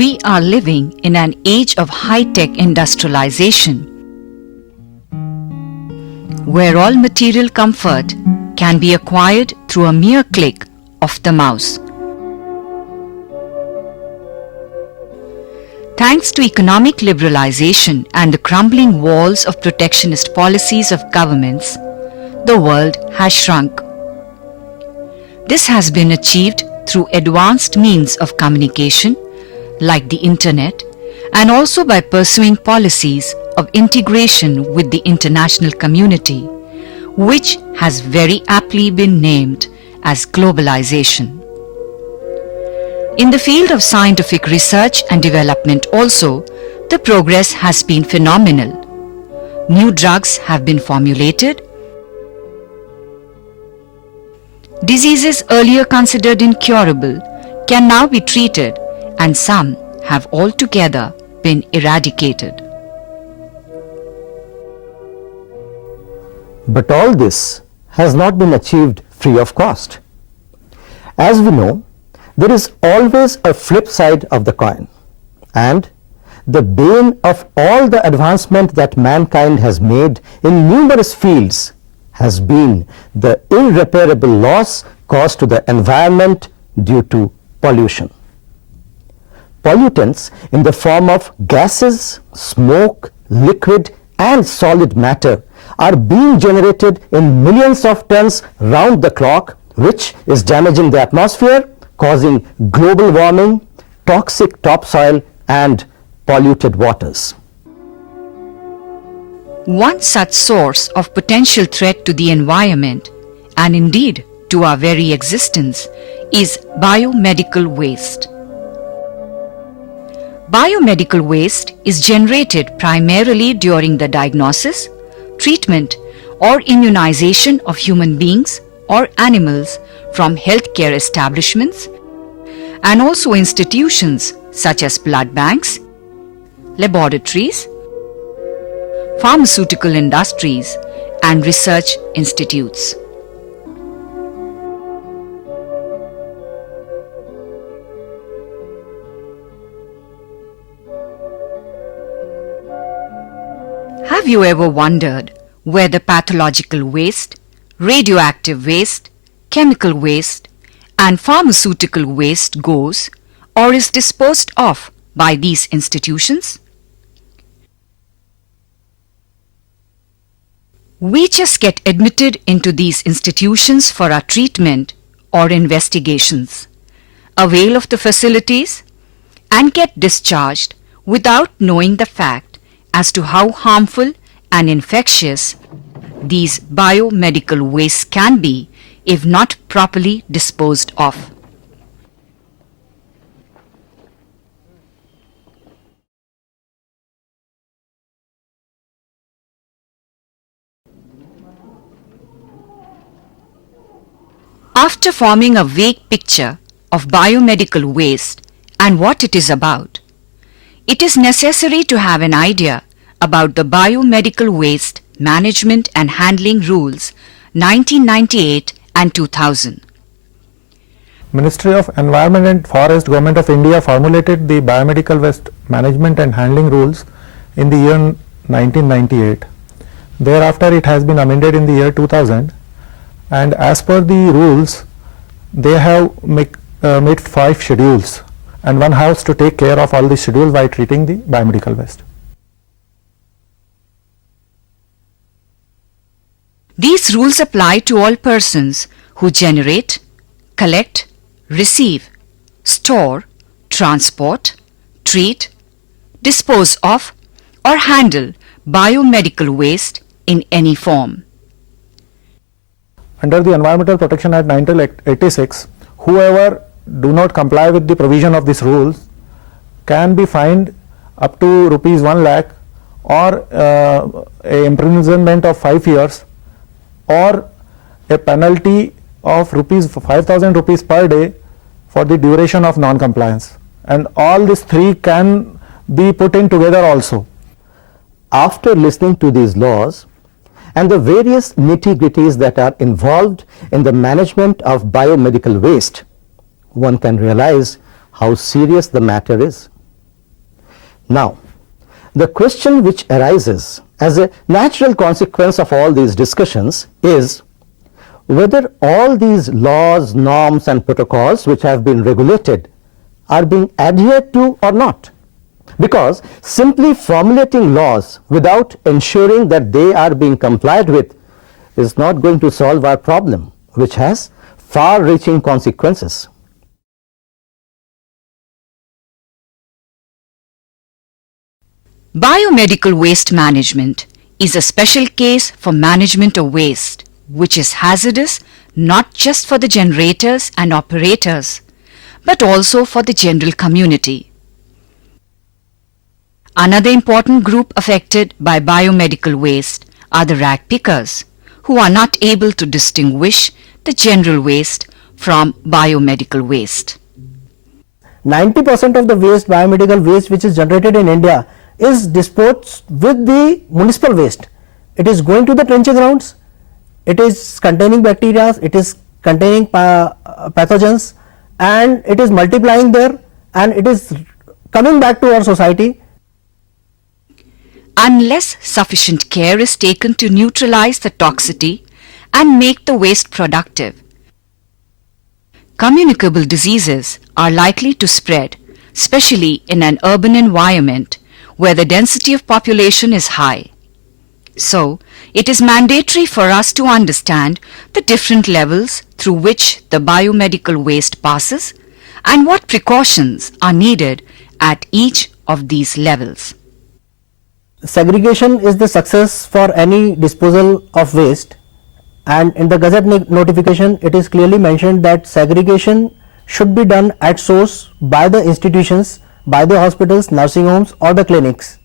We are living in an age of high-tech industrialization, where all material comfort can be acquired through a mere click of the mouse. Thanks to economic liberalization and the crumbling walls of protectionist policies of governments, the world has shrunk. This has been achieved through advanced means of communication like the internet, and also by pursuing policies of integration with the international community, which has very aptly been named as globalization. In the field of scientific research and development also, the progress has been phenomenal. New drugs have been formulated. Diseases earlier considered incurable can now be treated, and some have altogether been eradicated. But all this has not been achieved free of cost. As we know, there is always a flip side of the coin, and the bane of all the advancement that mankind has made in numerous fields has been the irreparable loss caused to the environment due to pollution. Pollutants in the form of gases, smoke, liquid and solid matter are being generated in millions of tons round the clock, which is damaging the atmosphere, causing global warming, toxic topsoil and polluted waters. One such source of potential threat to the environment, and indeed to our very existence, is biomedical waste. Biomedical waste is generated primarily during the diagnosis, treatment or immunization of human beings or animals from healthcare establishments, and also institutions such as blood banks, laboratories, pharmaceutical industries and research institutes. Have you ever wondered where the pathological waste, radioactive waste, chemical waste and pharmaceutical waste goes or is disposed of by these institutions? We just get admitted into these institutions for our treatment or investigations, avail of the facilities and get discharged without knowing the fact as to how harmful and infectious these biomedical wastes can be if not properly disposed of. After forming a vague picture of biomedical waste and what it is about, it is necessary to have an idea about the Biomedical Waste Management and Handling Rules 1998 and 2000. Ministry of Environment and Forest, Government of India formulated the Biomedical Waste Management and Handling Rules in the year 1998. Thereafter it has been amended in the year 2000, and as per the rules they have made 5 schedules, and one has to take care of all the schedules by treating the biomedical waste. These rules apply to all persons who generate, collect, receive, store, transport, treat, dispose of or handle biomedical waste in any form. Under the Environmental Protection Act 1986, whoever do not comply with the provision of these rules can be fined up to rupees 1 lakh or a imprisonment of 5 years or a penalty of 5,000 rupees per day for the duration of non-compliance. And all these 3 can be put in together also. After listening to these laws and the various nitty-gritties that are involved in the management of biomedical waste, one can realize how serious the matter is. Now, the question which arises as a natural consequence of all these discussions is whether all these laws, norms and protocols which have been regulated are being adhered to or not. Because simply formulating laws without ensuring that they are being complied with is not going to solve our problem, which has far-reaching consequences. Biomedical waste management is a special case for management of waste, which is hazardous not just for the generators and operators, but also for the general community. Another important group affected by biomedical waste are the rag pickers, who are not able to distinguish the general waste from biomedical waste. 90% of the waste, biomedical waste which is generated in India is disposed with the municipal waste. It is going to the trenching grounds, it is containing bacteria, it is containing pathogens, and it is multiplying there, and it is coming back to our society. Unless sufficient care is taken to neutralize the toxicity and make the waste productive, communicable diseases are likely to spread, especially in an urban environment where the density of population is high. So, it is mandatory for us to understand the different levels through which the biomedical waste passes and what precautions are needed at each of these levels. Segregation is the success for any disposal of waste, and in the Gazette notification it is clearly mentioned that segregation should be done at source by the institutions, by the hospitals, nursing homes or the clinics.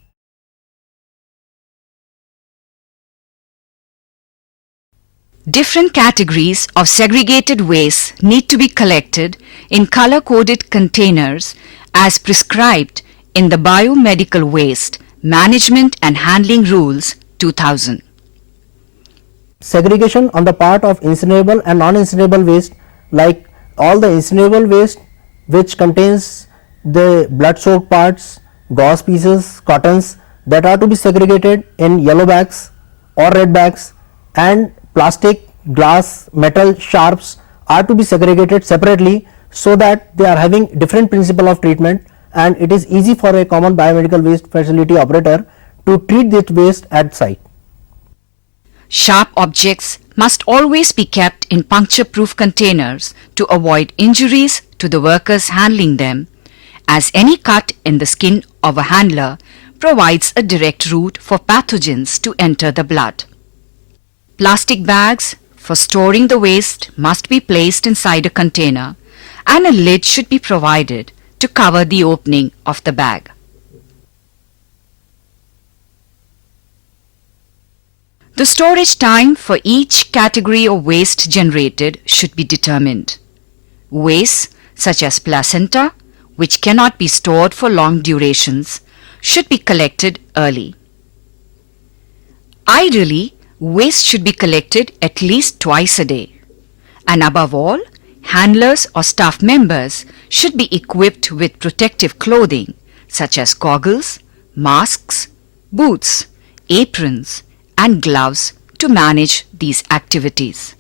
Different categories of segregated waste need to be collected in color-coded containers as prescribed in the Biomedical Waste Management and Handling Rules 2000. Segregation on the part of incinerable and non-incinerable waste, like all the incinerable waste which contains the blood-soaked parts, gauze pieces, cottons, that are to be segregated in yellow bags or red bags, and plastic, glass, metal, sharps are to be segregated separately so that they are having different principle of treatment, and it is easy for a common biomedical waste facility operator to treat this waste at site. Sharp objects must always be kept in puncture-proof containers to avoid injuries to the workers handling them, as any cut in the skin of a handler provides a direct route for pathogens to enter the blood. Plastic bags for storing the waste must be placed inside a container, and a lid should be provided to cover the opening of the bag. The storage time for each category of waste generated should be determined. Waste such as placenta, which cannot be stored for long durations, should be collected early. Ideally, waste should be collected at least twice a day. And above all, handlers or staff members should be equipped with protective clothing such as goggles, masks, boots, aprons, and gloves to manage these activities.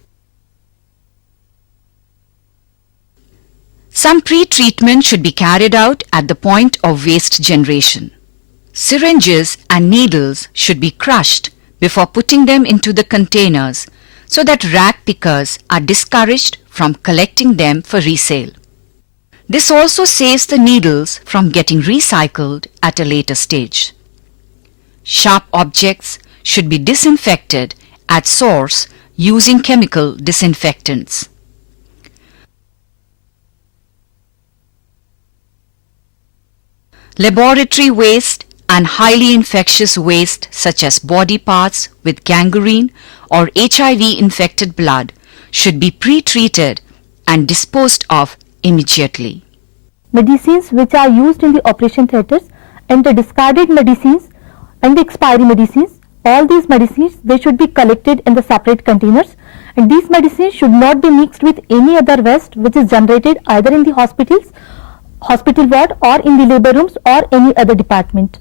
Some pre-treatment should be carried out at the point of waste generation. Syringes and needles should be crushed before putting them into the containers so that rag pickers are discouraged from collecting them for resale. This also saves the needles from getting recycled at a later stage. Sharp objects should be disinfected at source using chemical disinfectants. Laboratory waste and highly infectious waste such as body parts with gangrene or HIV-infected blood should be pre-treated and disposed of immediately. Medicines which are used in the operation theatres and the discarded medicines and the expiry medicines, all these medicines, they should be collected in the separate containers, and these medicines should not be mixed with any other waste which is generated either in the hospitals hospital ward or in the labor rooms or any other department.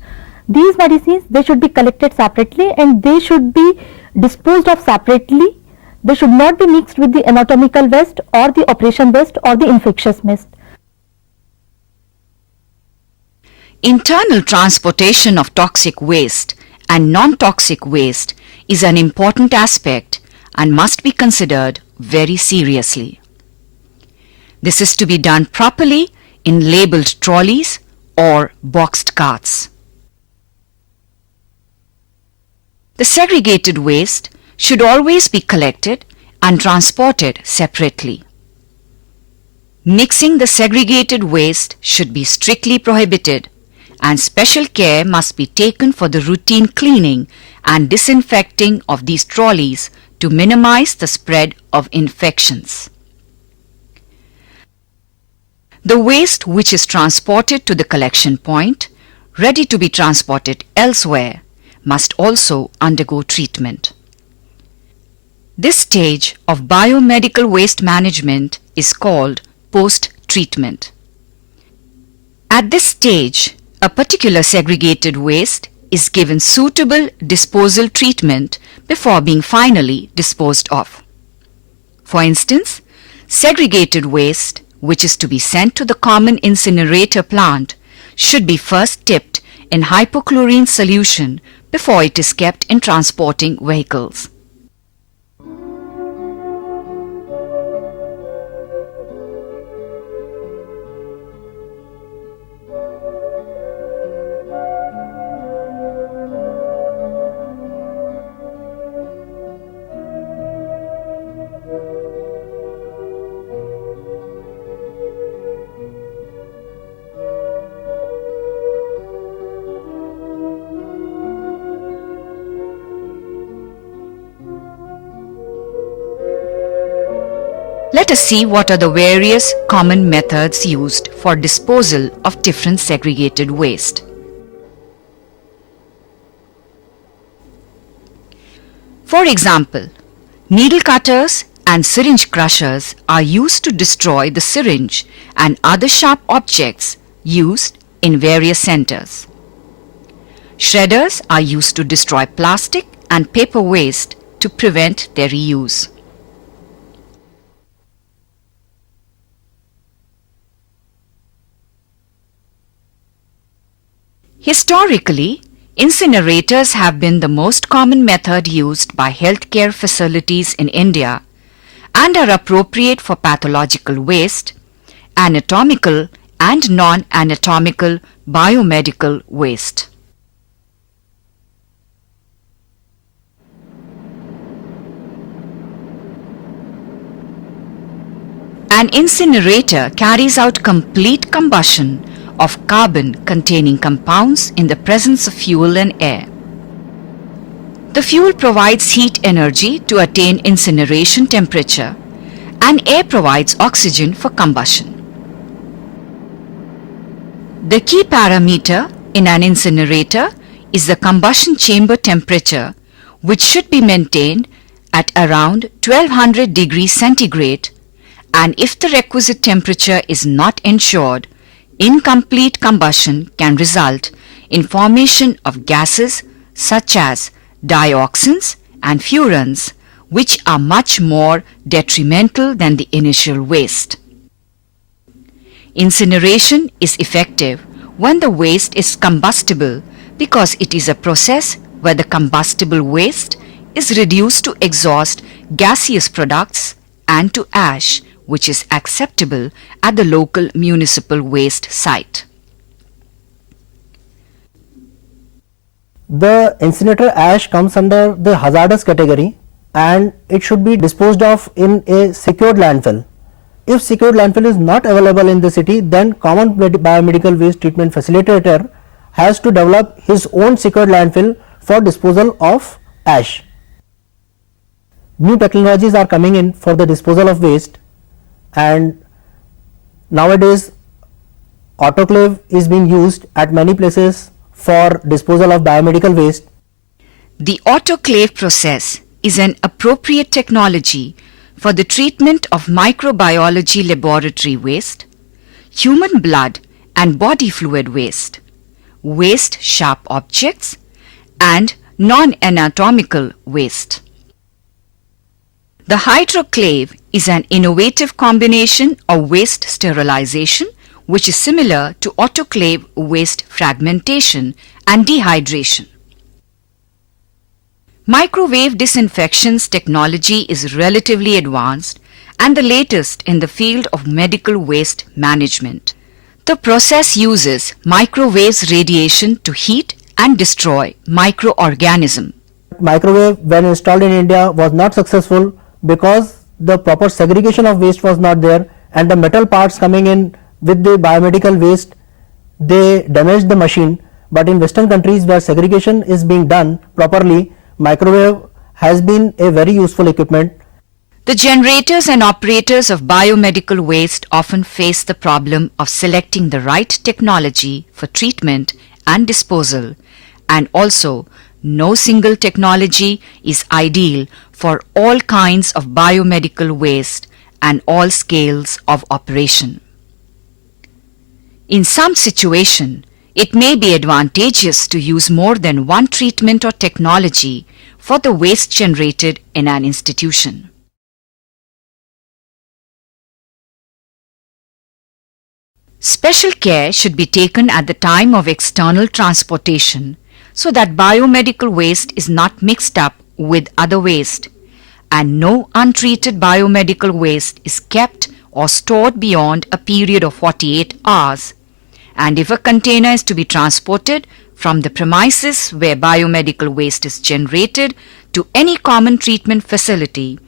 These medicines, they should be collected separately and they should be disposed of separately. They should not be mixed with the anatomical waste or the operation waste or the infectious waste. Internal transportation of toxic waste and non-toxic waste is an important aspect and must be considered very seriously. This is to be done properly in labeled trolleys or boxed carts. The segregated waste should always be collected and transported separately. Mixing the segregated waste should be strictly prohibited, and special care must be taken for the routine cleaning and disinfecting of these trolleys to minimize the spread of infections. The waste which is transported to the collection point, ready to be transported elsewhere, must also undergo treatment. This stage of biomedical waste management is called post-treatment. At this stage, a particular segregated waste is given suitable disposal treatment before being finally disposed of. For instance, segregated waste, which is to be sent to the common incinerator plant, should be first dipped in hypochlorine solution before it is kept in transporting vehicles. Let us see what are the various common methods used for disposal of different segregated waste. For example, needle cutters and syringe crushers are used to destroy the syringe and other sharp objects used in various centers. Shredders are used to destroy plastic and paper waste to prevent their reuse. Historically, incinerators have been the most common method used by healthcare facilities in India and are appropriate for pathological waste, anatomical and non-anatomical biomedical waste. An incinerator carries out complete combustion of carbon-containing compounds in the presence of fuel and air. The fuel provides heat energy to attain incineration temperature, and air provides oxygen for combustion. The key parameter in an incinerator is the combustion chamber temperature, which should be maintained at around 1200 degrees centigrade, and if the requisite temperature is not ensured, incomplete combustion can result in formation of gases such as dioxins and furans, which are much more detrimental than the initial waste. Incineration is effective when the waste is combustible because it is a process where the combustible waste is reduced to exhaust gaseous products and to ash, which is acceptable at the local municipal waste site. The incinerator ash comes under the hazardous category and it should be disposed of in a secured landfill. If secured landfill is not available in the city, then common biomedical waste treatment facilitator has to develop his own secured landfill for disposal of ash. New technologies are coming in for the disposal of waste, and nowadays autoclave is being used at many places for disposal of biomedical waste. The autoclave process is an appropriate technology for the treatment of microbiology laboratory waste. human blood and body fluid waste, waste sharp objects, and non-anatomical waste. The hydroclave is an innovative combination of waste sterilization which is similar to autoclave waste fragmentation and dehydration. Microwave disinfections technology is relatively advanced and the latest in the field of medical waste management. The process uses microwaves radiation to heat and destroy microorganisms. Microwave when installed in India was not successful because the proper segregation of waste was not there, and the metal parts coming in with the biomedical waste, they damaged the machine. But in Western countries where segregation is being done properly, microwave has been a very useful equipment. The generators and operators of biomedical waste often face the problem of selecting the right technology for treatment and disposal, and also no single technology is ideal for all kinds of biomedical waste and all scales of operation. In some situation, it may be advantageous to use more than one treatment or technology for the waste generated in an institution. Special care should be taken at the time of external transportation so that biomedical waste is not mixed up with other waste, and no untreated biomedical waste is kept or stored beyond a period of 48 hours. And if a container is to be transported from the premises where biomedical waste is generated to any common treatment facility,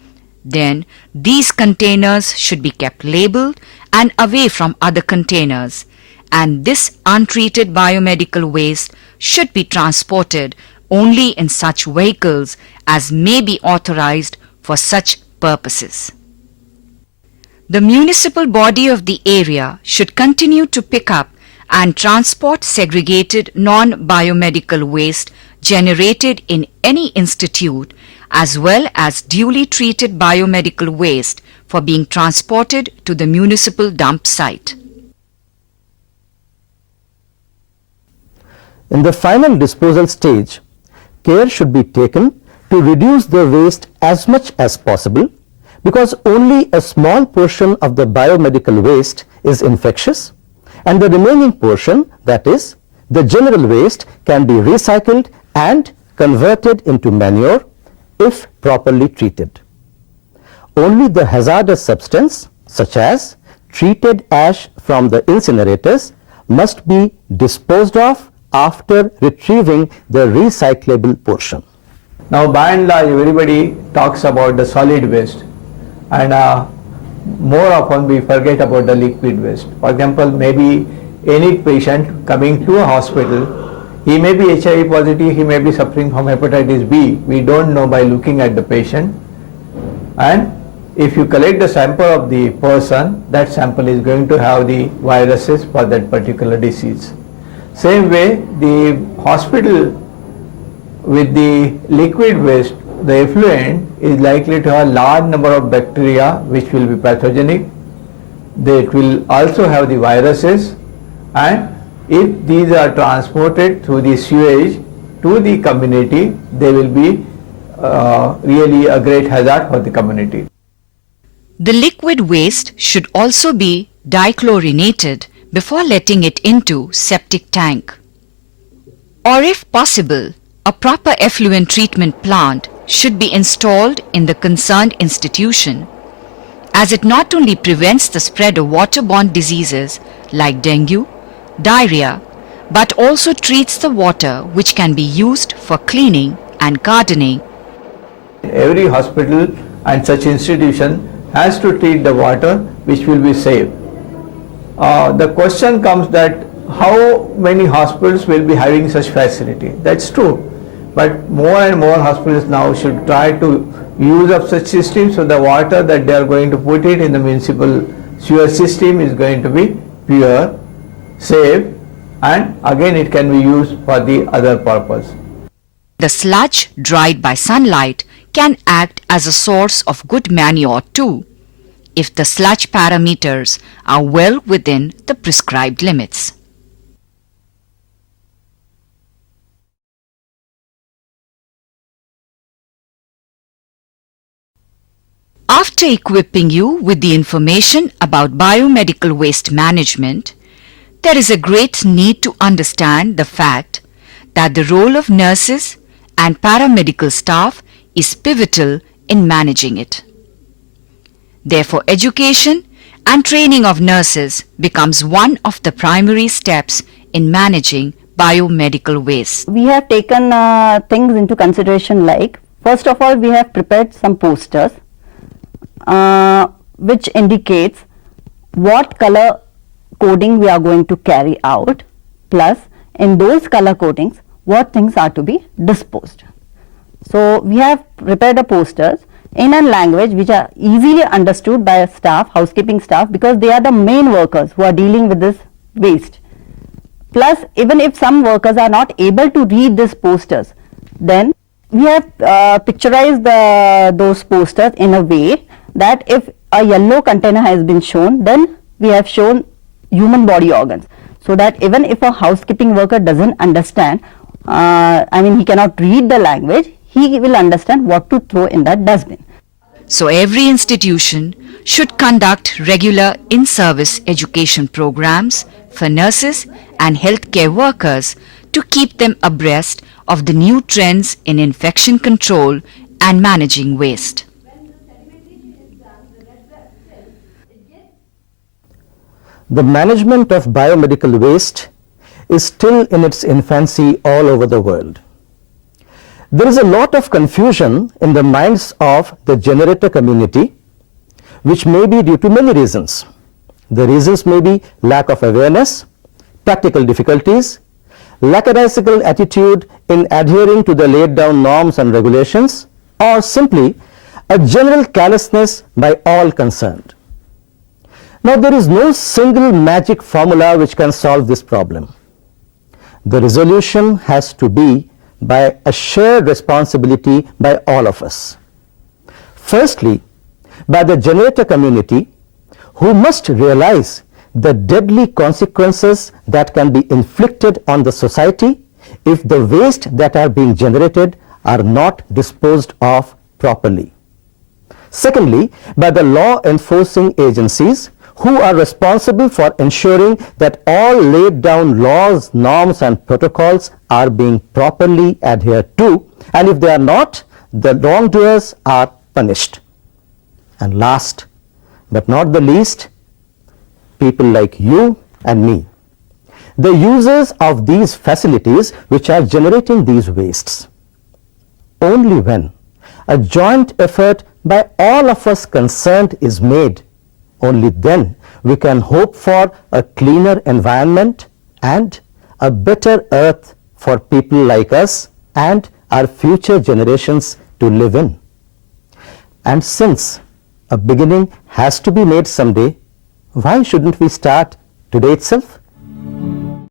then these containers should be kept labeled and away from other containers, and this untreated biomedical waste should be transported only in such vehicles as may be authorized for such purposes. The municipal body of the area should continue to pick up and transport segregated non-biomedical waste generated in any institute as well as duly treated biomedical waste for being transported to the municipal dump site. In the final disposal stage, care should be taken to reduce the waste as much as possible because only a small portion of the biomedical waste is infectious, and the remaining portion, that is, the general waste, can be recycled and converted into manure if properly treated. Only the hazardous substance, such as treated ash from the incinerators, must be disposed of after retrieving the recyclable portion. Now, by and large, everybody talks about the solid waste, and more often we forget about the liquid waste. For example, maybe any patient coming to a hospital, he may be HIV positive, he may be suffering from hepatitis B. We don't know by looking at the patient. And if you collect the sample of the person, that sample is going to have the viruses for that particular disease. Same way, the hospital with the liquid waste, the effluent is likely to have a large number of bacteria which will be pathogenic. They will also have the viruses, and if these are transported through the sewage to the community, they will be really a great hazard for the community. The liquid waste should also be dichlorinated before letting it into septic tank. Or if possible, a proper effluent treatment plant should be installed in the concerned institution, as it not only prevents the spread of waterborne diseases like dengue, diarrhea, but also treats the water which can be used for cleaning and gardening. Every hospital and such institution has to treat the water which will be safe. The question comes that how many hospitals will be having such facility? That's true, but more and more hospitals now should try to use up such systems so the water that they are going to put it in the municipal sewer system is going to be pure, safe, and again it can be used for the other purpose. The sludge dried by sunlight can act as a source of good manure too. if the sludge parameters are well within the prescribed limits. After equipping you with the information about biomedical waste management, there is a great need to understand the fact that the role of nurses and paramedical staff is pivotal in managing it. Therefore, education and training of nurses becomes one of the primary steps in managing biomedical waste. We have taken things into consideration, like first of all we have prepared some posters which indicates what color coding we are going to carry out, plus in those color codings what things are to be disposed. So we have prepared a posters in a language which are easily understood by a staff, housekeeping staff, because they are the main workers who are dealing with this waste. Plus, even if some workers are not able to read these posters, then we have picturized those posters in a way that if a yellow container has been shown, then we have shown human body organs, so that even if a housekeeping worker doesn't understand, he cannot read the language, he will understand what to throw in that dustbin. So every institution should conduct regular in-service education programs for nurses and healthcare workers to keep them abreast of the new trends in infection control and managing waste. The management of biomedical waste is still in its infancy all over the world. There is a lot of confusion in the minds of the generator community, which may be due to many reasons. The reasons may be lack of awareness, practical difficulties, lackadaisical attitude in adhering to the laid down norms and regulations, or simply a general carelessness by all concerned. Now, there is no single magic formula which can solve this problem. The resolution has to be by a shared responsibility by all of us. Firstly, by the generator community, who must realize the deadly consequences that can be inflicted on the society if the waste that are being generated are not disposed of properly. Secondly, by the law enforcing agencies who are responsible for ensuring that all laid down laws, norms and protocols are being properly adhered to, and if they are not, the wrongdoers are punished. And last but not the least, people like you and me, the users of these facilities which are generating these wastes. Only when a joint effort by all of us concerned is made, only then we can hope for a cleaner environment and a better earth for people like us and our future generations to live in. And since a beginning has to be made someday, why shouldn't we start today itself?